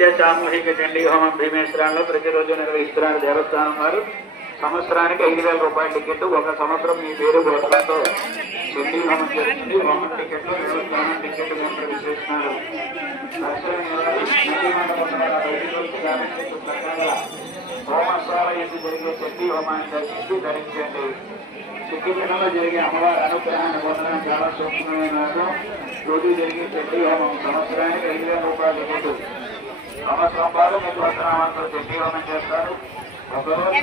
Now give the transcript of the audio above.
నిత్య సామూహిక చండీ హోమం భీమేశ్వరంలో ప్రతిరోజు నిర్వహిస్తున్నారు దేవస్థానం వారు. సంవత్సరానికి 5,000 రూపాయల టికెట్. ఒక సంవత్సరం మీ పేరు గోత్రంతో చండీ హోమం చేస్తుంది. హోమం టికెట్లు దేవస్థానం టికెట్ విశేషణాలు హోమశాల ఎందు జరిగే చండీ హోమాన్ని దర్శించి ధరించండి. శ్రీకృష్ణలో జరిగే అమ్మవారి అనుగ్రహాన్ని పొందడం చాలా సూక్ష్మమైన రోజు జరిగే చండీ హోమం సంవత్సరానికి 5,000 రూపాయల టికెట్. సంవత్సరం పాటు మీకు వస్త్రామంతో చండీ హోమం చేస్తారు. ఒకరోజు